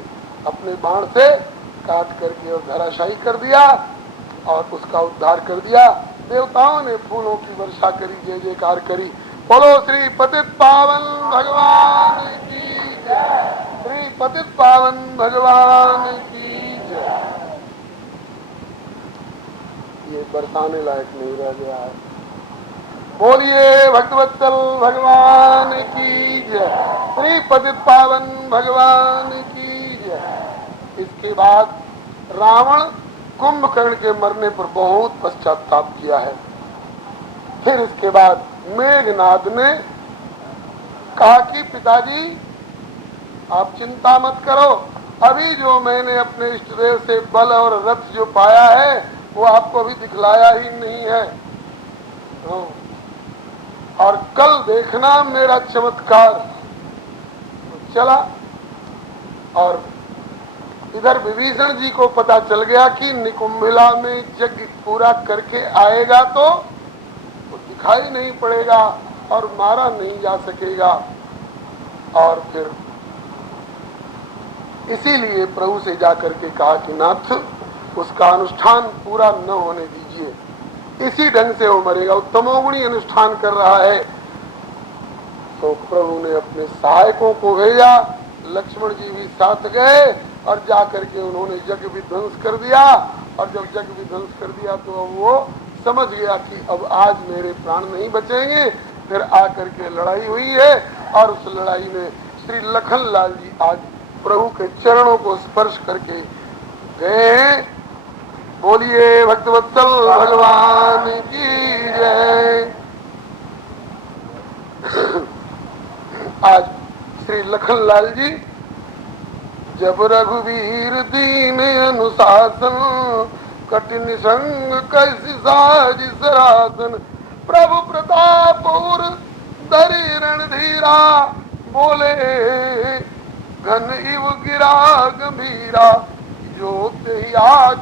अपने बाण से काट करके और धराशायी कर दिया और उसका उद्धार कर दिया। देवताओं ने फूलों की वर्षा करी, जय जयकार करी। बोलो श्री पतित पावन भगवान की जय, श्री पतित पावन भगवान की जय। ये बरसाने लायक नहीं रह गया है। बोलिए भक्तवत्सल भगवान की जय, श्री पतित पावन भगवान की जय। इसके बाद रावण कुंभकर्ण के मरने पर बहुत पश्चाताप किया है। फिर इसके बाद मेघनाद ने कहा कि पिताजी आप चिंता मत करो, अभी जो मैंने अपने इष्टदेव से बल और रथ जो पाया है वो आपको अभी दिखलाया ही नहीं है, और कल देखना मेरा चमत्कार। तो चला और इधर विभीषण जी को पता चल गया कि निकुंभिला में यज्ञ पूरा करके आएगा तो दिखाई नहीं पड़ेगा और मारा नहीं जा सकेगा। और फिर इसीलिए प्रभु से जाकर के कहा कि नाथ उसका अनुष्ठान पूरा न होने दीजिए, इसी ढंग से वो मरेगा, वो तमोगुणी अनुष्ठान कर रहा है। तो प्रभु ने अपने सहायकों को भेजा, लक्ष्मण जी भी साथ गए और जाकर के उन्होंने यज्ञ विध्वंस कर दिया। और जब यज्ञ विध्वंस कर दिया तो अब वो समझ गया कि अब आज मेरे प्राण नहीं बचेंगे। फिर आकर के लड़ाई हुई है और उस लड़ाई में श्री लखनलाल जी आज प्रभु के चरणों को स्पर्श करके गए हैं। बोलिए भक्तवत्सल भगवान की जय। आज श्री लखनलाल जी जब रघुवीर दीन अनुशासन, कठिन संग कैसी साज सरासन, प्रभु प्रताप और धरि रणधीरा, बोले घन इव गिरा गंभीरा, जो ते आज